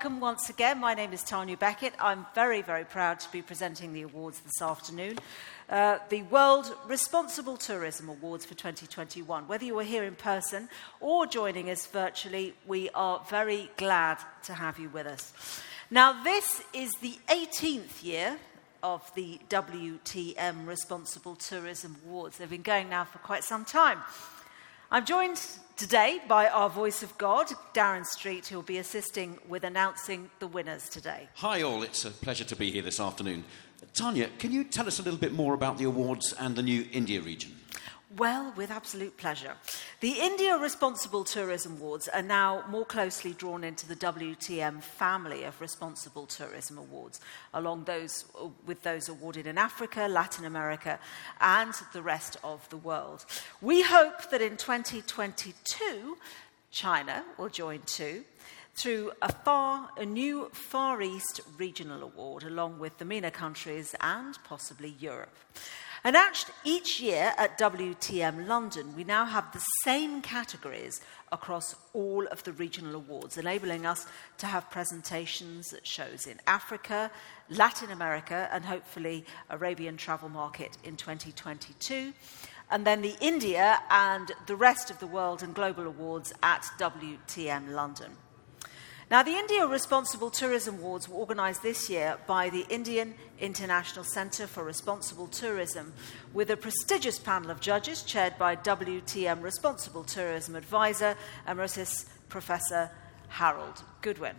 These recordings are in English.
Welcome once again. My name is Tanya Beckett. I'm very, very proud to be presenting the awards this afternoon. The World Responsible Tourism Awards for 2021. Whether you are here in person or joining us virtually, we are very glad to have you with us. Now, this is the 18th year of the WTM Responsible Tourism Awards. They've been going now for quite some time. I'm joined today by our voice of God, Darren Street, who will be assisting with announcing the winners today. Hi all, it's a pleasure to be here this afternoon. Tanya, can you tell us a little bit more about the awards and the new India region? Well, with absolute pleasure. The India Responsible Tourism Awards are now more closely drawn into the WTM family of Responsible Tourism Awards, along with those awarded in Africa, Latin America, and the rest of the world. We hope that in 2022, China will join too, through a new Far East Regional Award, along with the MENA countries and possibly Europe. Announced each year at WTM London, we now have the same categories across all of the regional awards, enabling us to have presentations at shows in Africa, Latin America, and hopefully Arabian travel market in 2022, and then the India and the rest of the world and global awards at WTM London. Now, the India Responsible Tourism Awards were organised this year by the Indian International Centre for Responsible Tourism, with a prestigious panel of judges chaired by WTM Responsible Tourism Advisor, Emeritus Professor Harold Goodwin.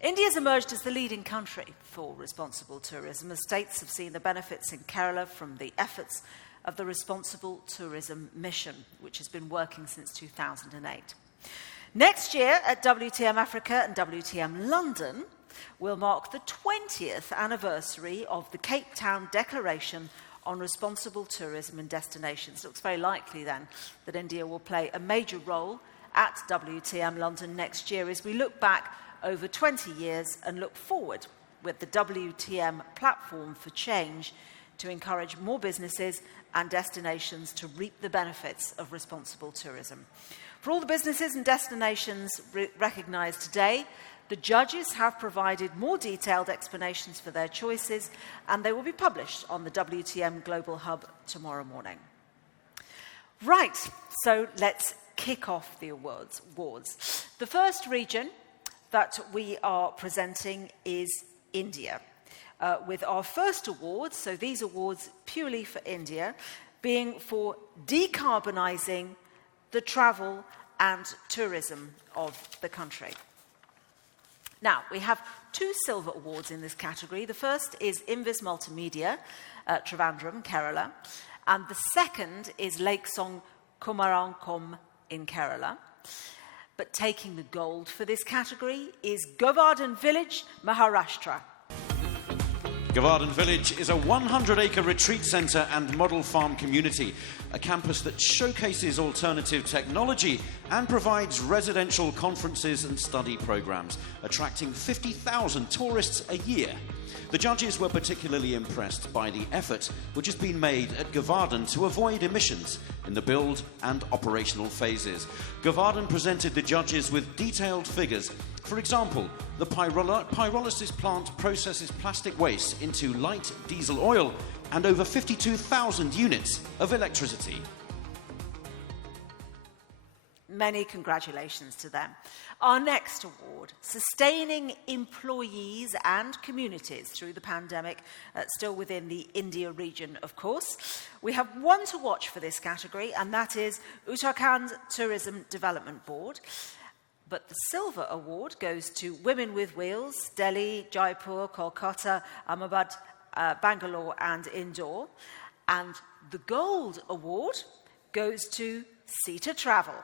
India has emerged as the leading country for responsible tourism, as states have seen the benefits in Kerala from the efforts of the Responsible Tourism Mission, which has been working since 2008. Next year at WTM Africa and WTM London, we'll mark the 20th anniversary of the Cape Town Declaration on Responsible Tourism and Destinations. It looks very likely then that India will play a major role at WTM London next year as we look back over 20 years and look forward with the WTM platform for change to encourage more businesses and destinations to reap the benefits of responsible tourism. For all the businesses and destinations recognised today, the judges have provided more detailed explanations for their choices, and they will be published on the WTM Global Hub tomorrow morning. Right, so let's kick off the awards. The first region that we are presenting is India, with our first award, so these awards purely for India, being for decarbonising the travel and tourism of the country. Now, we have two silver awards in this category. The first is Invis Multimedia, Trivandrum, Kerala, and the second is Lakesong Kumarankom in Kerala. But taking the gold for this category is Govardhan Village, Maharashtra. Govardhan Village is a 100-acre retreat centre and model farm community, a campus that showcases alternative technology and provides residential conferences and study programmes, attracting 50,000 tourists a year. The judges were particularly impressed by the effort which has been made at Govardhan to avoid emissions in the build and operational phases. Govardhan presented the judges with detailed figures. For example, the pyrolysis plant processes plastic waste into light diesel oil and over 52,000 units of electricity. Many congratulations to them. Our next award, Sustaining Employees and Communities Through the Pandemic, still within the India region, of course. We have one to watch for this category, and that is Uttarakhand Tourism Development Board. But the silver award goes to Women with Wheels, Delhi, Jaipur, Kolkata, Ahmedabad, Bangalore and Indore. And the gold award goes to SETA Travel.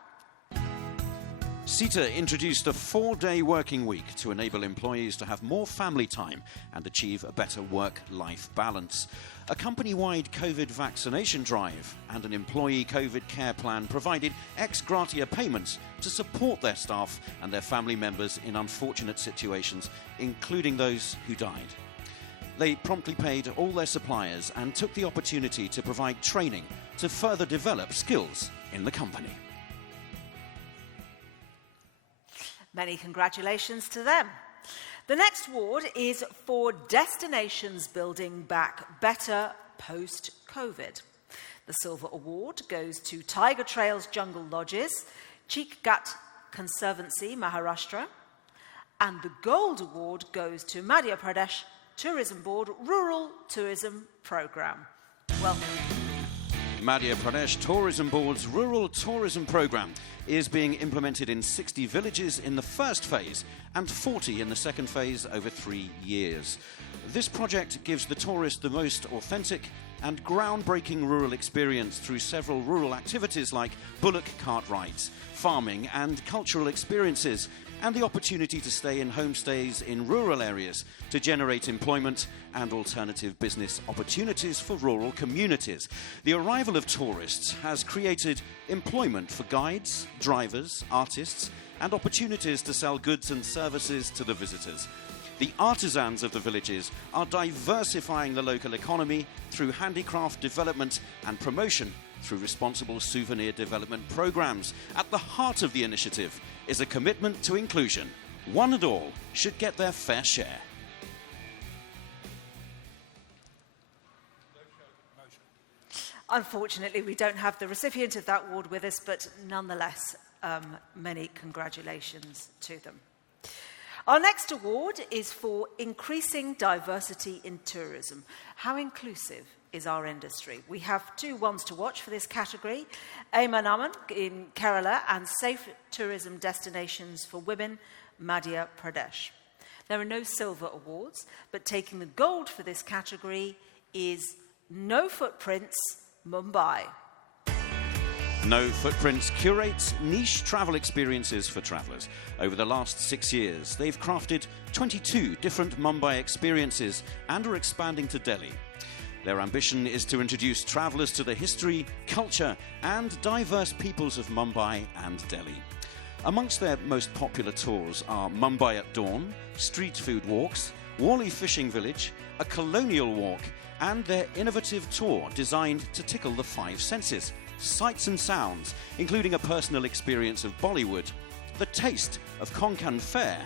SETA introduced a 4-day working week to enable employees to have more family time and achieve a better work-life balance. A company-wide COVID vaccination drive and an employee COVID care plan provided ex gratia payments to support their staff and their family members in unfortunate situations, including those who died. They promptly paid all their suppliers and took the opportunity to provide training to further develop skills in the company. Many congratulations to them. The next award is for destinations building back better post-COVID. The silver award goes to Tiger Trails Jungle Lodges, Cheekgat Conservancy, Maharashtra, and the gold award goes to Madhya Pradesh Tourism Board Rural Tourism Programme. Welcome. Madhya Pradesh Tourism Board's Rural Tourism Programme is being implemented in 60 villages in the first phase and 40 in the second phase over 3 years. This project gives the tourist the most authentic and groundbreaking rural experience through several rural activities like bullock cart rides, farming and cultural experiences, and the opportunity to stay in homestays in rural areas to generate employment and alternative business opportunities for rural communities. The arrival of tourists has created employment for guides, drivers, artists, and opportunities to sell goods and services to the visitors. The artisans of the villages are diversifying the local economy through handicraft development and promotion through responsible souvenir development programs. At the heart of the initiative is a commitment to inclusion. One and all should get their fair share. Unfortunately, we don't have the recipient of that award with us, but nonetheless, many congratulations to them. Our next award is for increasing diversity in tourism. How inclusive is our industry? We have 2 ones to watch for this category: Aimanaman in Kerala and Safe Tourism Destinations for Women, Madhya Pradesh. There are no silver awards, but taking the gold for this category is No Footprints, Mumbai. No Footprints curates niche travel experiences for travellers. Over the last 6 years, they've crafted 22 different Mumbai experiences and are expanding to Delhi. Their ambition is to introduce travellers to the history, culture, and diverse peoples of Mumbai and Delhi. Amongst their most popular tours are Mumbai at Dawn, street food walks, Wali Fishing Village, a colonial walk, and their innovative tour designed to tickle the 5 senses. Sights and sounds, including a personal experience of Bollywood, the taste of Konkan Fair,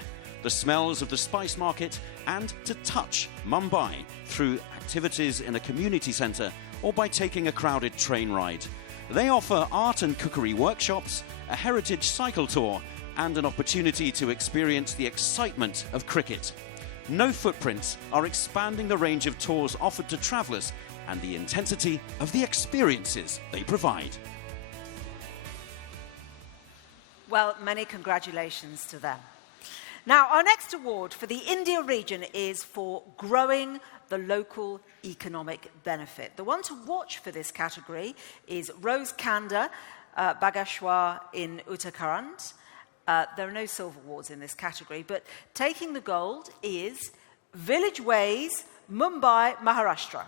the smells of the spice market, and to touch Mumbai through activities in a community centre or by taking a crowded train ride. They offer art and cookery workshops, a heritage cycle tour, and an opportunity to experience the excitement of cricket. No Footprints are expanding the range of tours offered to travellers and the intensity of the experiences they provide. Well, many congratulations to them. Now, our next award for the India region is for growing the local economic benefit. The one to watch for this category is Rose Kanda, Bageshwar in Uttarakhand. There are no silver awards in this category, but taking the gold is Village Ways, Mumbai, Maharashtra.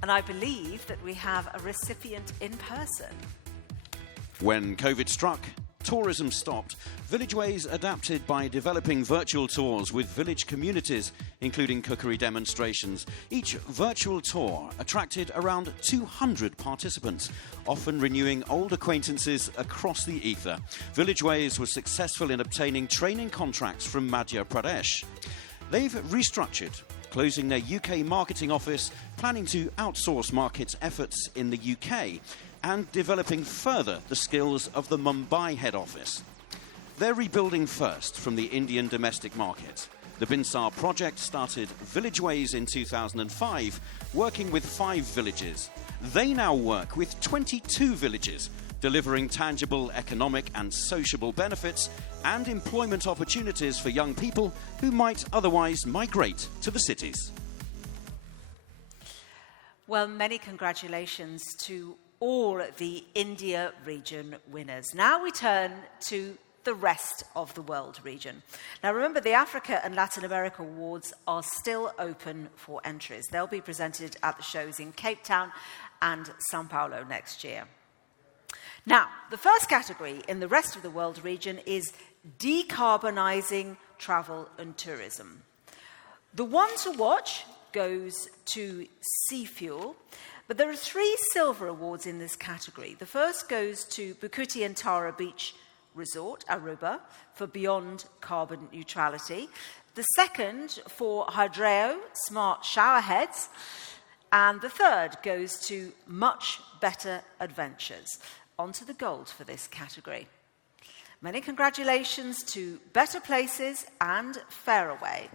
And I believe that we have a recipient in person. When COVID struck, tourism stopped. Villageways adapted by developing virtual tours with village communities, including cookery demonstrations. Each virtual tour attracted around 200 participants, often renewing old acquaintances across the ether. Villageways was successful in obtaining training contracts from Madhya Pradesh. They've restructured, closing their UK marketing office, planning to outsource market efforts in the UK, and developing further the skills of the Mumbai head office. They're rebuilding first from the Indian domestic market. The Binsar project started Villageways in 2005, working with 5 villages. They now work with 22 villages, delivering tangible economic and sociable benefits and employment opportunities for young people who might otherwise migrate to the cities. Well, many congratulations to all the India region winners. Now we turn to the rest of the world region. Now remember, the Africa and Latin America awards are still open for entries. They'll be presented at the shows in Cape Town and Sao Paulo next year. Now, the first category in the rest of the world region is decarbonising travel and tourism. The one to watch goes to Sea Fuel, but there are 3 silver awards in this category. The first goes to Bukiti and Tara Beach Resort, Aruba, for Beyond Carbon Neutrality. The second for Hydreo, Smart Showerheads. And the third goes to Much Better Adventures. On to the gold for this category. Many congratulations to Better Places and Fairway.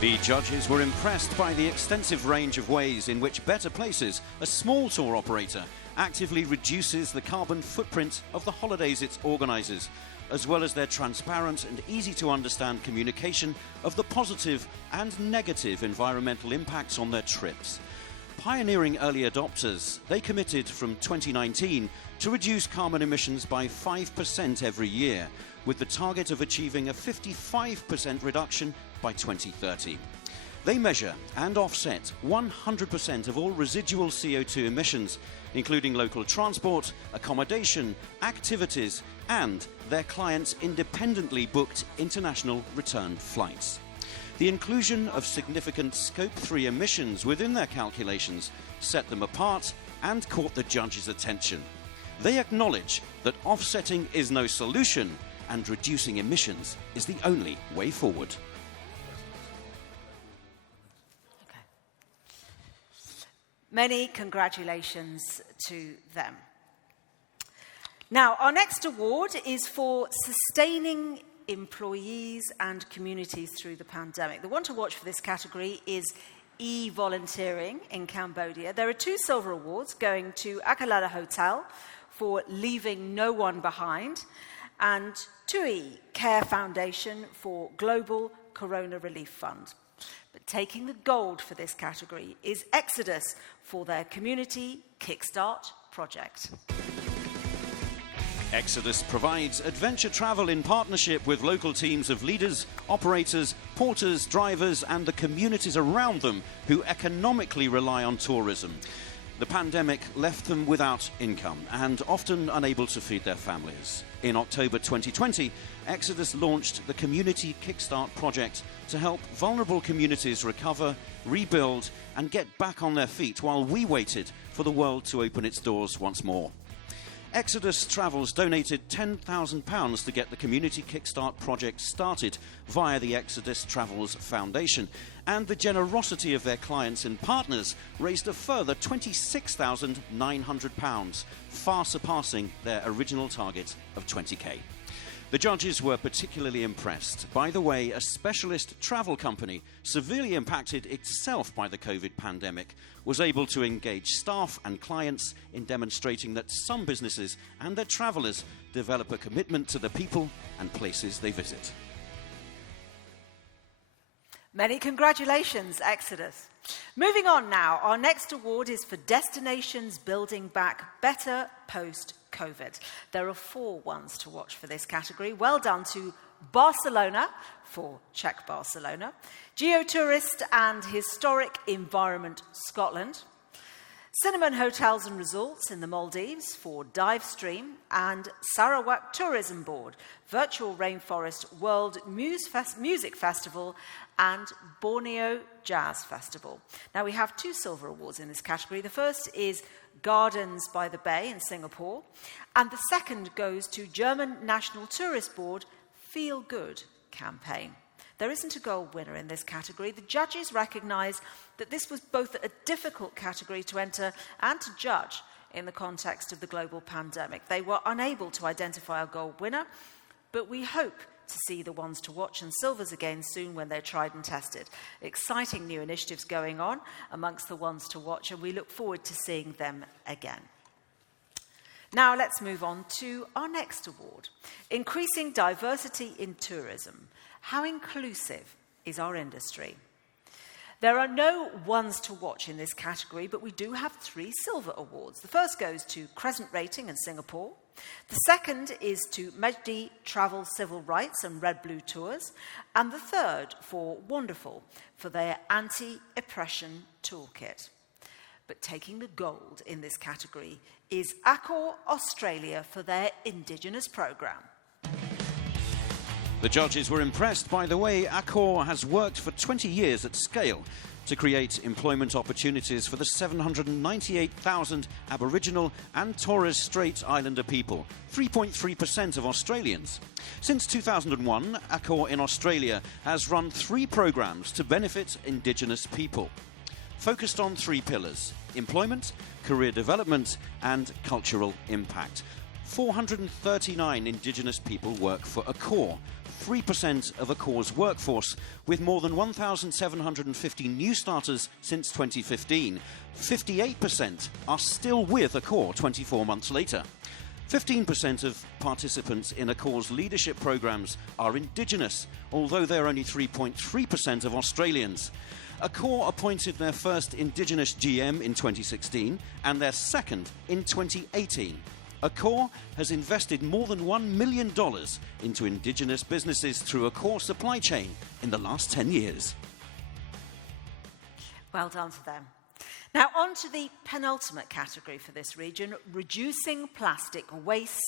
The judges were impressed by the extensive range of ways in which Better Places, a small tour operator, actively reduces the carbon footprint of the holidays it organises, as well as their transparent and easy-to-understand communication of the positive and negative environmental impacts on their trips. Pioneering early adopters, they committed from 2019 to reduce carbon emissions by 5% every year, with the target of achieving a 55% reduction by 2030. They measure and offset 100% of all residual CO2 emissions, including local transport, accommodation, activities, and their clients' independently booked international return flights. The inclusion of significant Scope 3 emissions within their calculations set them apart and caught the judges' attention. They acknowledge that offsetting is no solution and reducing emissions is the only way forward. Okay. Many congratulations to them. Now, our next award is for sustaining employees and communities through the pandemic. The one to watch for this category is e-volunteering in Cambodia. There are 2 silver awards going to Akalala Hotel for leaving no one behind, and TUI Care Foundation for Global Corona Relief Fund. But taking the gold for this category is Exodus for their Community Kickstart project. Exodus provides adventure travel in partnership with local teams of leaders, operators, porters, drivers, and the communities around them who economically rely on tourism. The pandemic left them without income and often unable to feed their families. In October 2020, Exodus launched the Community Kickstart project to help vulnerable communities recover, rebuild, and get back on their feet while we waited for the world to open its doors once more. Exodus Travels donated £10,000 to get the Community Kickstart project started via the Exodus Travels Foundation, and the generosity of their clients and partners raised a further £26,900, far surpassing their original target of 20k. The judges were particularly impressed by the way a specialist travel company, severely impacted itself by the COVID pandemic, was able to engage staff and clients in demonstrating that some businesses and their travellers develop a commitment to the people and places they visit. Many congratulations, Exodus. Moving on now, our next award is for Destinations Building Back Better Post-COVID. There are 4 ones to watch for this category. Well done to Barcelona for Czech Barcelona, Geotourist and Historic Environment Scotland, Cinnamon Hotels and Resorts in the Maldives for Divestream, and Sarawak Tourism Board, Virtual Rainforest World Music Festival, and Borneo Jazz Festival. Now, we have 2 silver awards in this category. The first is Gardens by the Bay in Singapore, and the second goes to German National Tourist Board Feel Good campaign. There isn't a gold winner in this category. The judges recognise that this was both a difficult category to enter and to judge in the context of the global pandemic. They were unable to identify a gold winner, but we hope to see the ones to watch and silvers again soon when they're tried and tested. Exciting new initiatives going on amongst the ones to watch, and we look forward to seeing them again. Now let's move on to our next award, Increasing Diversity in Tourism. How inclusive is our industry? There are no ones to watch in this category, but we do have 3 silver awards. The first goes to Crescent Rating in Singapore. The second is to Mejdi Travel Civil Rights and Red Blue Tours. And the third for Wonderful for their anti-oppression toolkit. But taking the gold in this category is Accor Australia for their Indigenous programme. The judges were impressed by the way Accor has worked for 20 years at scale to create employment opportunities for the 798,000 Aboriginal and Torres Strait Islander people, 3.3% of Australians. Since 2001, Accor in Australia has run 3 programs to benefit Indigenous people, focused on 3 pillars: employment, career development and cultural impact. 439 Indigenous people work for Accor, 3% of Accor's workforce, with more than 1,750 new starters since 2015. 58% are still with Accor 24 months later. 15% of participants in Accor's leadership programs are Indigenous, although they're only 3.3% of Australians. Accor appointed their first Indigenous GM in 2016 and their second in 2018. Accor has invested more than $1 million into Indigenous businesses through Accor supply chain in the last 10 years. Well done to them. Now on to the penultimate category for this region, reducing plastic waste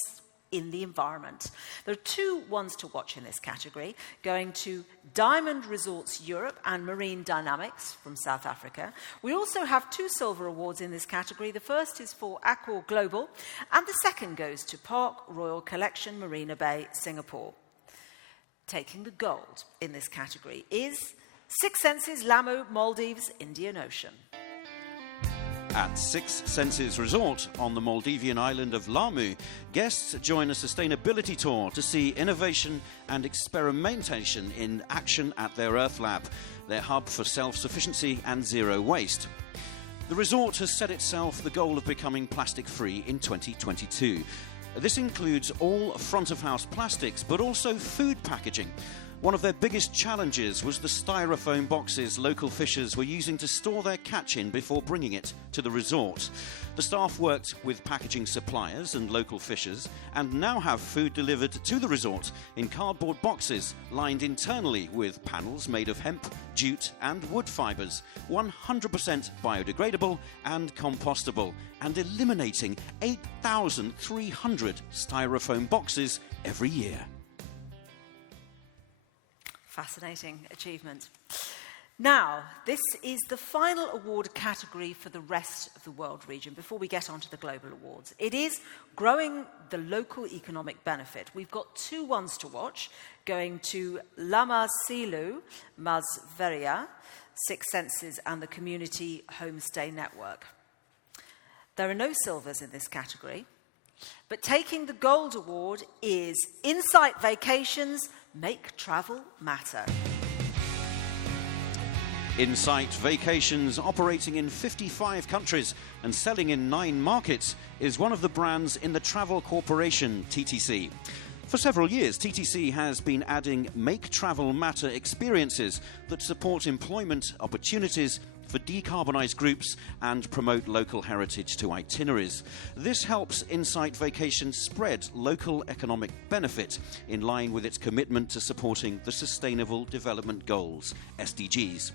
in the environment. There are 2 ones to watch in this category, going to Diamond Resorts Europe and Marine Dynamics from South Africa. We also have 2 silver awards in this category. The first is for Accor Global, and the second goes to Park Royal Collection, Marina Bay, Singapore. Taking the gold in this category is Six Senses, Lamu, Maldives, Indian Ocean. At Six Senses Resort on the Maldivian island of Lamu, guests join a sustainability tour to see innovation and experimentation in action at their Earth Lab, their hub for self-sufficiency and zero waste. The resort has set itself the goal of becoming plastic-free in 2022. This includes all front-of-house plastics, but also food packaging. One of their biggest challenges was the styrofoam boxes local fishers were using to store their catch in before bringing it to the resort. The staff worked with packaging suppliers and local fishers and now have food delivered to the resort in cardboard boxes lined internally with panels made of hemp, jute and wood fibres, 100% biodegradable and compostable, and eliminating 8,300 styrofoam boxes every year. Fascinating achievement. Now, this is the final award category for the rest of the world region before we get on to the global awards. It is growing the local economic benefit. We've got 2 ones to watch, going to Lama Silu, Masveria, Six Senses and the Community Homestay Network. There are no silvers in this category, but taking the gold award is Insight Vacations, Make Travel Matter. Insight Vacations, operating in 55 countries and selling in 9 markets, is one of the brands in the Travel Corporation, TTC. For several years, TTC has been adding Make Travel Matter experiences that support employment opportunities for decarbonised groups and promote local heritage to itineraries. This helps Insight Vacations spread local economic benefit in line with its commitment to supporting the Sustainable Development Goals, SDGs.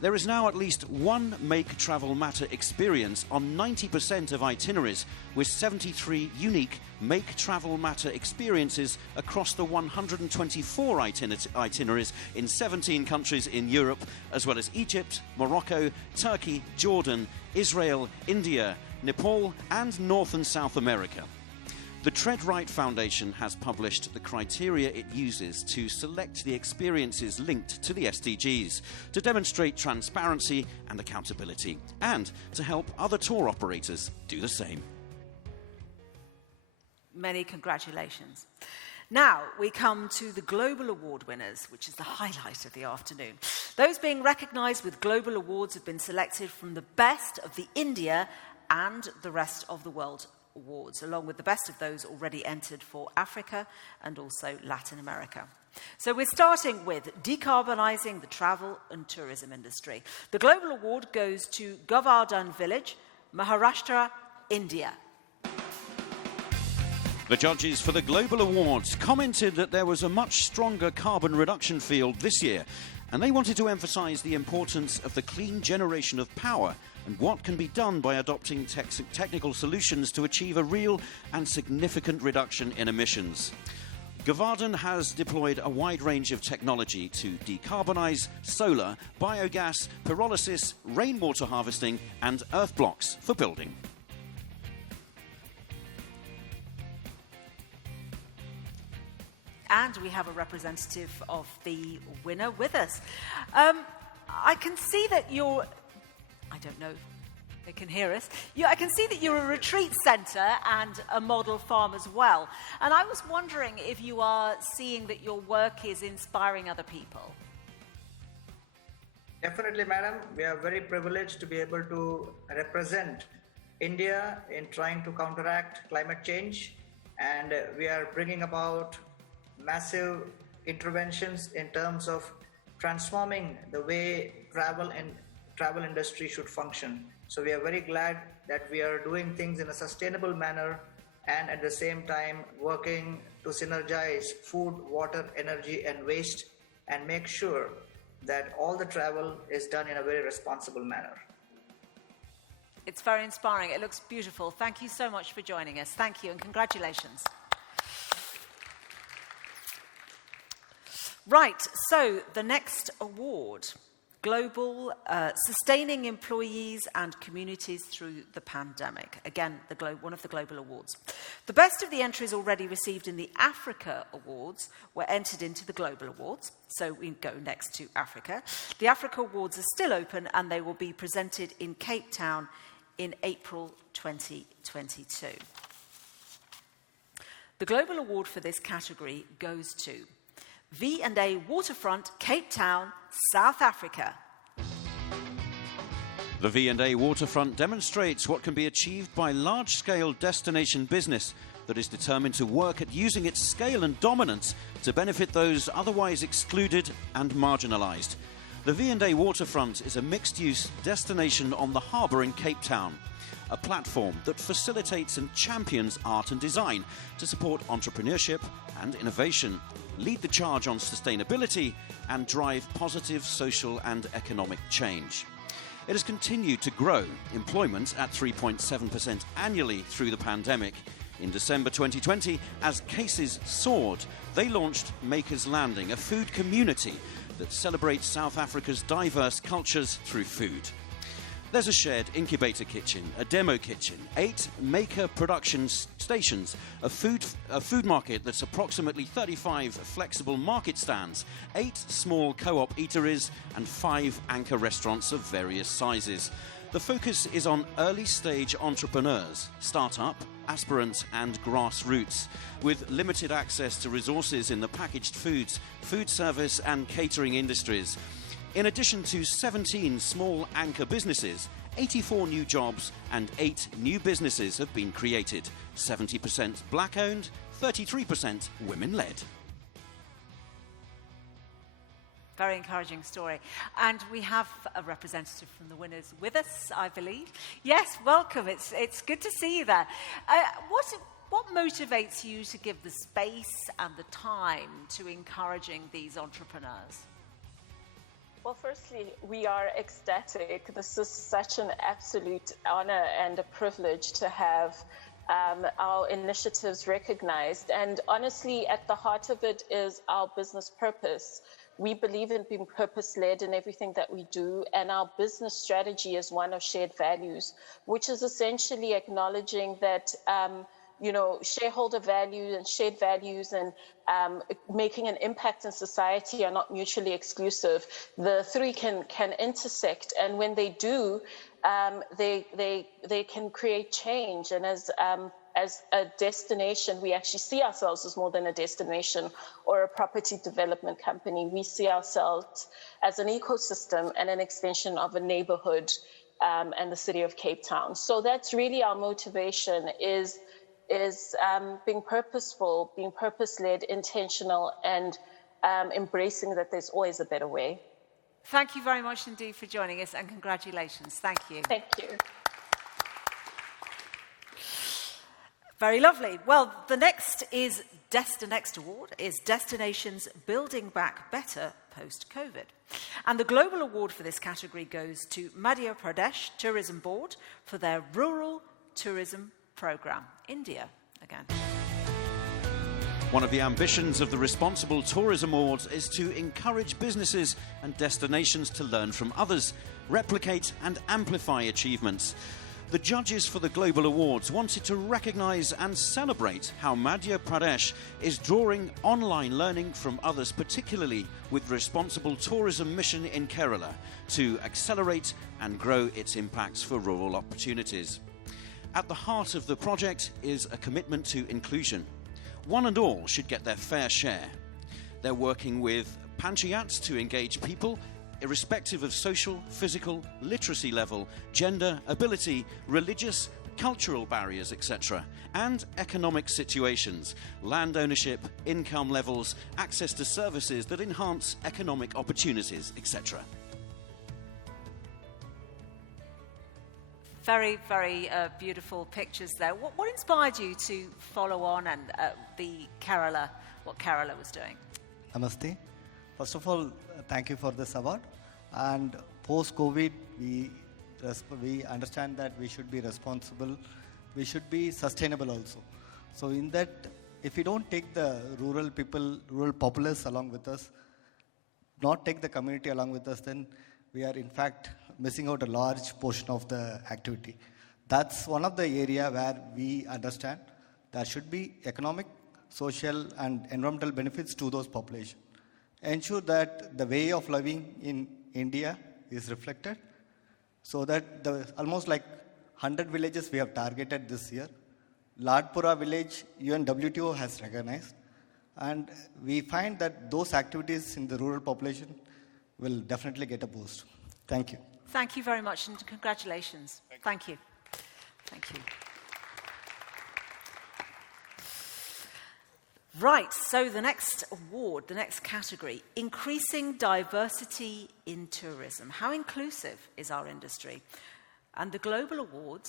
There is now at least one Make Travel Matter experience on 90% of itineraries, with 73 unique Make Travel Matter experiences across the 124 itineraries in 17 countries in Europe, as well as Egypt, Morocco, Turkey, Jordan, Israel, India, Nepal, and North and South America. The Tread Right Foundation has published the criteria it uses to select the experiences linked to the SDGs, to demonstrate transparency and accountability, and to help other tour operators do the same. Many congratulations. Now we come to the Global Award winners, which is the highlight of the afternoon. Those being recognised with Global Awards have been selected from the best of the India and the rest of the world awards, along with the best of those already entered for Africa and also Latin America. So we're starting with decarbonising the travel and tourism industry. The Global Award goes to Govardhan Village, Maharashtra, India. The judges for the Global Awards commented that there was a much stronger carbon reduction field this year, and they wanted to emphasise the importance of the clean generation of power and what can be done by adopting technical solutions to achieve a real and significant reduction in emissions. Govardhan has deployed a wide range of technology to decarbonise solar, biogas, pyrolysis, rainwater harvesting and earth blocks for building. And we have a representative of the winner with us. I can see that you're, I don't know, they can hear us. I can see that you're a retreat centre and a model farm as well. And I was wondering if you are seeing that your work is inspiring other people. Definitely, madam. We are very privileged to be able to represent India in trying to counteract climate change. And we are bringing about massive interventions in terms of transforming the way travel industry should function. So we are very glad that we are doing things in a sustainable manner and at the same time working to synergize food, water, energy and waste and make sure that all the travel is done in a very responsible manner. It's very inspiring. It looks beautiful. Thank you so much for joining us. Thank you and congratulations. Right, so the next award, Global Sustaining Employees and Communities Through the Pandemic. Again, one of the global awards. The best of the entries already received in the Africa Awards were entered into the global awards. So we go next to Africa. The Africa Awards are still open and they will be presented in Cape Town in April 2022. The global award for this category goes to V&A Waterfront, Cape Town, South Africa. The V&A Waterfront demonstrates what can be achieved by large-scale destination business that is determined to work at using its scale and dominance to benefit those otherwise excluded and marginalised. The V&A Waterfront is a mixed-use destination on the harbour in Cape Town, a platform that facilitates and champions art and design to support entrepreneurship and innovation, lead the charge on sustainability and drive positive social and economic change. It has continued to grow employment at 3.7% annually through the pandemic. In December 2020, as cases soared, they launched Maker's Landing, a food community that celebrates South Africa's diverse cultures through food. There's a shared incubator kitchen, a demo kitchen, 8 maker production stations, a food market that's approximately 35 flexible market stands, 8 small co-op eateries, and 5 anchor restaurants of various sizes. The focus is on early-stage entrepreneurs, start-up, aspirant and grassroots, with limited access to resources in the packaged foods, food service and catering industries. In addition to 17 small anchor businesses, 84 new jobs and 8 new businesses have been created, 70% black-owned, 33% women-led. Very encouraging story. And we have a representative from the winners with us, I believe. Yes, welcome. It's good to see you there. What motivates you to give the space and the time to encouraging these entrepreneurs? Well, firstly, we are ecstatic. This is such an absolute honor and a privilege to have our initiatives recognized. And honestly, at the heart of it is our business purpose. We believe in being purpose-led in everything that we do, and our business strategy is one of shared values, which is essentially acknowledging that shareholder value and shared values and making an impact in society are not mutually exclusive. The three can intersect, and when they do, they can create change. And as a destination, we actually see ourselves as more than a destination or a property development company. We see ourselves as an ecosystem and an extension of a neighborhood and the city of Cape Town. So that's really our motivation, is being purposeful, being purpose-led, intentional, and embracing that there's always a better way. Thank you very much indeed for joining us, and congratulations. Thank you. Thank you. Very lovely. Well, the next award is Destinations Building Back Better Post-COVID. And the global award for this category goes to Madhya Pradesh Tourism Board for their Rural Tourism Program. India again. One of the ambitions of the Responsible Tourism Awards is to encourage businesses and destinations to learn from others, replicate and amplify achievements. The judges for the Global Awards wanted to recognise and celebrate how Madhya Pradesh is drawing online learning from others, particularly with Responsible Tourism Mission in Kerala, to accelerate and grow its impacts for rural opportunities. At the heart of the project is a commitment to inclusion. One and all should get their fair share. They're working with panchayats to engage people irrespective of social, physical, literacy level, gender, ability, religious, cultural barriers, etc., and economic situations, land ownership, income levels, access to services that enhance economic opportunities, etc. Very, very beautiful pictures there. What inspired you to follow on and what Kerala was doing? Namaste. First of all, thank you for this award. And post-COVID, we understand that we should be responsible. We should be sustainable also. So in that, if we don't take the rural people, rural populace along with us, not take the community along with us, then we are in fact missing out a large portion of the activity. That's one of the area where we understand there should be economic, social and environmental benefits to those populations. Ensure that the way of living in India is reflected, so that the almost like 100 villages we have targeted this year. Ladpura village, UN WTO has recognized, and we find that those activities in the rural population will definitely get a boost. Thank you. Thank you very much and congratulations. Thank you. Thank you. Right, so the next award, the next category, increasing diversity in tourism. How inclusive is our industry? And the Global Award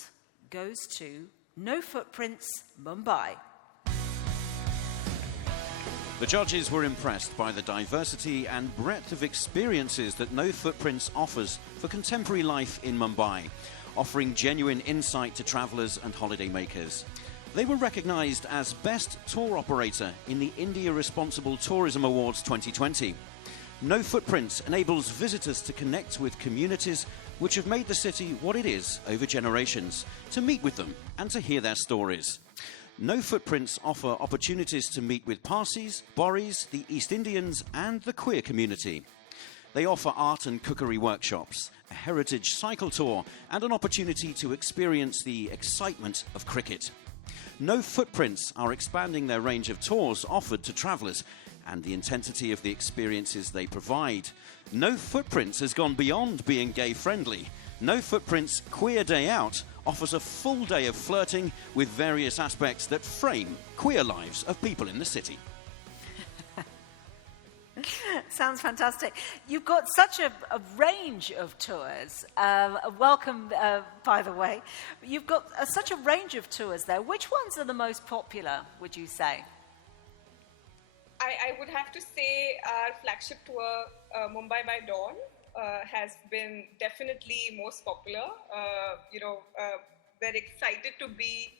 goes to No Footprints, Mumbai. The judges were impressed by the diversity and breadth of experiences that No Footprints offers for contemporary life in Mumbai, offering genuine insight to travellers and holidaymakers. They were recognised as Best Tour Operator in the India Responsible Tourism Awards 2020. No Footprints enables visitors to connect with communities which have made the city what it is over generations, to meet with them and to hear their stories. No Footprints offer opportunities to meet with Parsis, Boris, the East Indians and the queer community. They offer art and cookery workshops, a heritage cycle tour and an opportunity to experience the excitement of cricket. No Footprints are expanding their range of tours offered to travellers and the intensity of the experiences they provide. No Footprints has gone beyond being gay-friendly. No Footprints Queer Day Out offers a full day of flirting with various aspects that frame queer lives of people in the city. Sounds fantastic. You've got such a range of tours. Welcome, by the way. You've got such a range of tours there. Which ones are the most popular, would you say? I would have to say our flagship tour, Mumbai by Dawn, has been definitely most popular. We're excited to be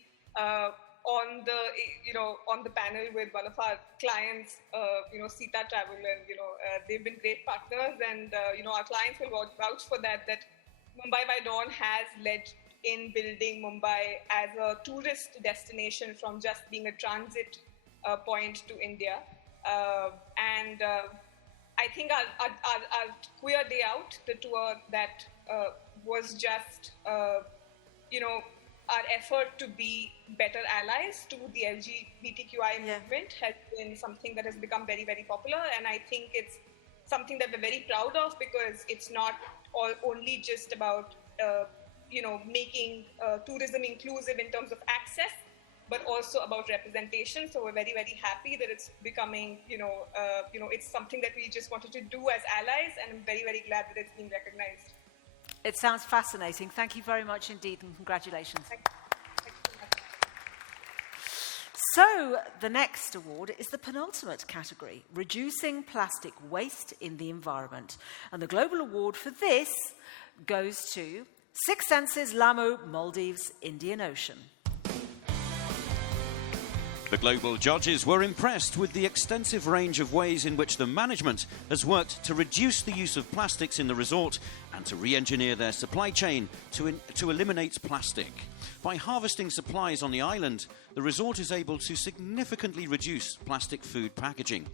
on the panel with one of our clients, Sita Travel, and they've been great partners, and our clients will vouch for that Mumbai by Dawn has led in building Mumbai as a tourist destination from just being a transit point to India. I think our Queer Day Out, the tour that was just, our effort to be better allies to the LGBTQI movement has been something that has become very, very popular. And I think it's something that we're very proud of, because it's not only just about, making tourism inclusive in terms of access, but also about representation. So we're very, very happy that it's becoming, it's something that we just wanted to do as allies, and I'm very, very glad that it's being recognized. It sounds fascinating. Thank you very much indeed, and congratulations. Thank you so much. So, the next award is the penultimate category, Reducing Plastic Waste in the Environment. And the Global Award for this goes to Six Senses, Lamu, Maldives, Indian Ocean. The global judges were impressed with the extensive range of ways in which the management has worked to reduce the use of plastics in the resort and to re-engineer their supply chain to eliminate plastic. By harvesting supplies on the island, the resort is able to significantly reduce plastic food packaging.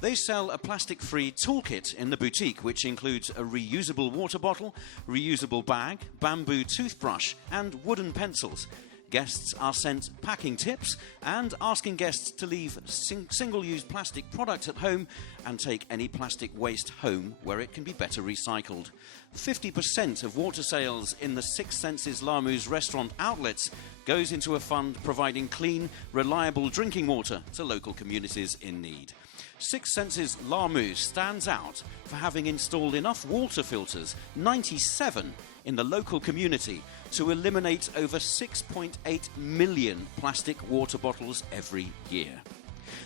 They sell a plastic-free toolkit in the boutique, which includes a reusable water bottle, reusable bag, bamboo toothbrush, and wooden pencils. Guests are sent packing tips and asking guests to leave single-use plastic products at home and take any plastic waste home where it can be better recycled. 50% of water sales in the Six Senses Lamu's restaurant outlets goes into a fund providing clean, reliable drinking water to local communities in need. Six Senses Lamu stands out for having installed enough water filters, 97 in the local community, to eliminate over 6.8 million plastic water bottles every year.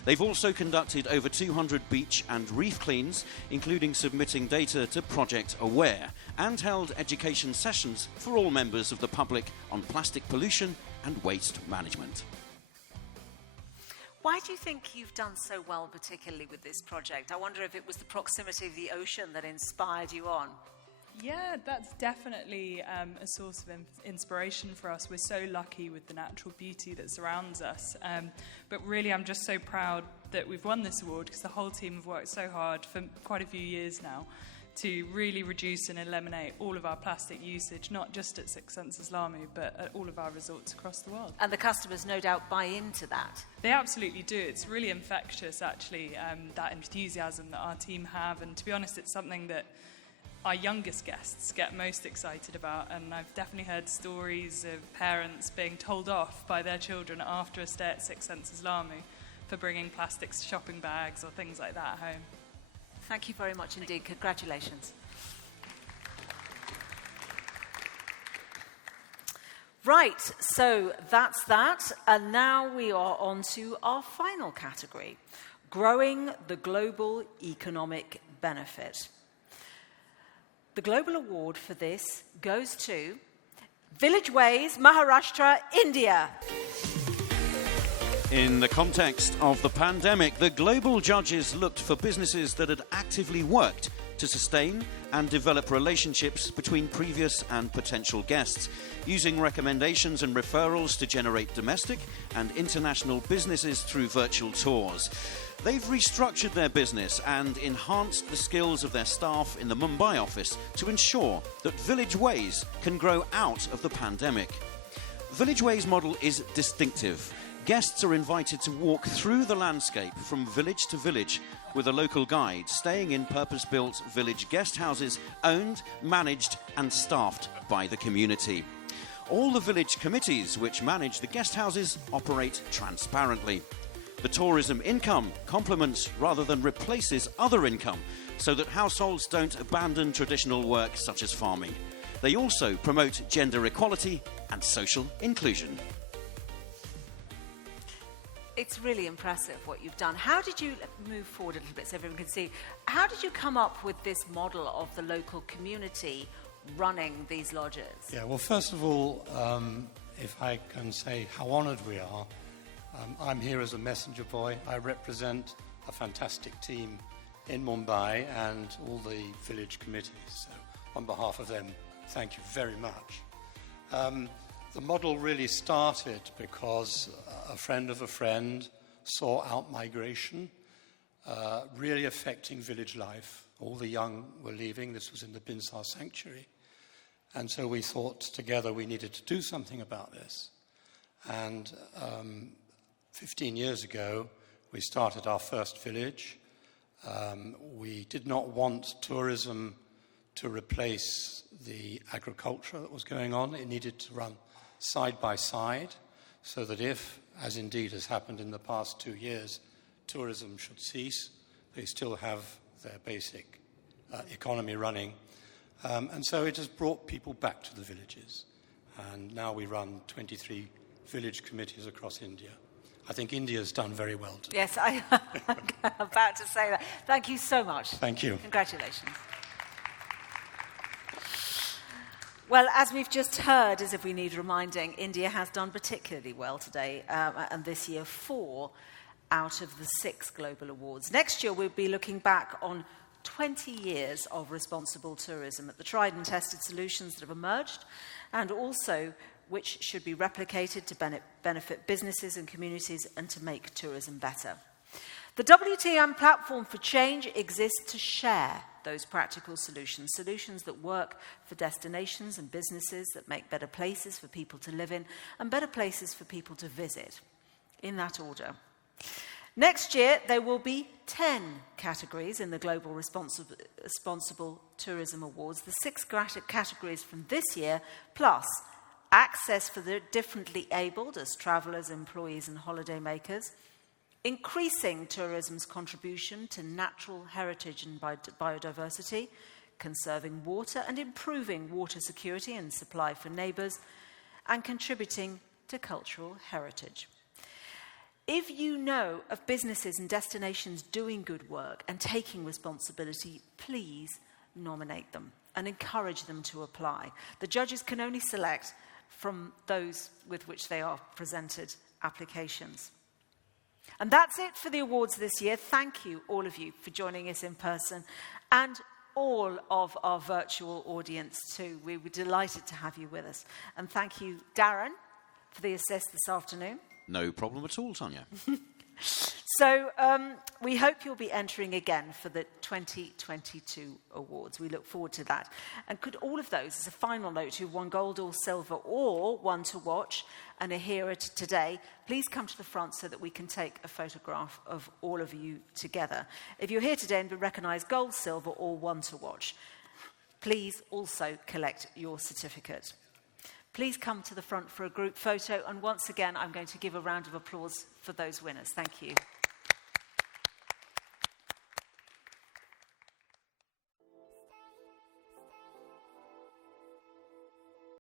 They've also conducted over 200 beach and reef cleans, including submitting data to Project Aware, and held education sessions for all members of the public on plastic pollution and waste management. Why do you think you've done so well, particularly with this project? I wonder if it was the proximity of the ocean that inspired you on. Yeah, that's definitely a source of inspiration for us. We're so lucky with the natural beauty that surrounds us. But really, I'm just so proud that we've won this award because the whole team have worked so hard for quite a few years now to really reduce and eliminate all of our plastic usage, not just at Six Senses Lamu, but at all of our resorts across the world. And the customers no doubt buy into that. They absolutely do. It's really infectious, actually, that enthusiasm that our team have. And to be honest, it's something that our youngest guests get most excited about, and I've definitely heard stories of parents being told off by their children after a stay at Six Senses Lamu for bringing plastic shopping bags or things like that home. Thank you very much indeed. Congratulations. Right, so that's that, and now we are on to our final category, growing the global economic benefit. The global award for this goes to Village Ways, Maharashtra, India. In the context of the pandemic, the global judges looked for businesses that had actively worked to sustain and develop relationships between previous and potential guests, using recommendations and referrals to generate domestic and international businesses through virtual tours. They've restructured their business and enhanced the skills of their staff in the Mumbai office to ensure that Village Ways can grow out of the pandemic. Village Ways' model is distinctive. Guests are invited to walk through the landscape from village to village with a local guide, staying in purpose-built village guest houses owned, managed and staffed by the community. All the village committees which manage the guest houses operate transparently. The tourism income complements rather than replaces other income so that households don't abandon traditional work such as farming. They also promote gender equality and social inclusion. It's really impressive what you've done. How did you move forward a little bit so everyone can see? How did you come up with this model of the local community running these lodges? Yeah, well, first of all, if I can say how honoured we are, I'm here as a messenger boy. I represent a fantastic team in Mumbai and all the village committees. So on behalf of them, thank you very much. The model really started because a friend of a friend saw out-migration really affecting village life. All the young were leaving. This was in the Binsar Sanctuary. And so we thought together we needed to do something about this. And 15 years ago, we started our first village. We did not want tourism to replace the agriculture that was going on. It needed to run side by side so that if, as indeed has happened in the past 2 years, tourism should cease, they still have their basic economy running. And so it has brought people back to the villages. And now we run 23 village committees across India. I think India's done very well today. Yes, I'm about to say that. Thank you so much. Thank you. Congratulations. Well, as we've just heard, as if we need reminding, India has done particularly well today, and this year 4 out of the 6 global awards. Next year, we'll be looking back on 20 years of responsible tourism, at the tried and tested solutions that have emerged, and also which should be replicated to benefit businesses and communities and to make tourism better. The WTM platform for change exists to share those practical solutions, solutions that work for destinations and businesses, that make better places for people to live in and better places for people to visit, in that order. Next year, there will be 10 categories in the Global Responsible Tourism Awards, the 6 categories from this year, plus access for the differently abled as travellers, employees and holidaymakers, increasing tourism's contribution to natural heritage and biodiversity, conserving water and improving water security and supply for neighbours, and contributing to cultural heritage. If you know of businesses and destinations doing good work and taking responsibility, please nominate them and encourage them to apply. The judges can only select from those with which they are presented applications. And that's it for the awards this year. Thank you, all of you, for joining us in person, and all of our virtual audience too. We were delighted to have you with us. And thank you, Darren, for the assist this afternoon. No problem at all, Tanya. So we hope you'll be entering again for the 2022 awards. We look forward to that. And could all of those, as a final note, who won gold or silver or one to watch and are here today, please come to the front so that we can take a photograph of all of you together. If you're here today and we recognise gold, silver or one to watch, please also collect your certificate. Please come to the front for a group photo. And once again, I'm going to give a round of applause for those winners. Thank you.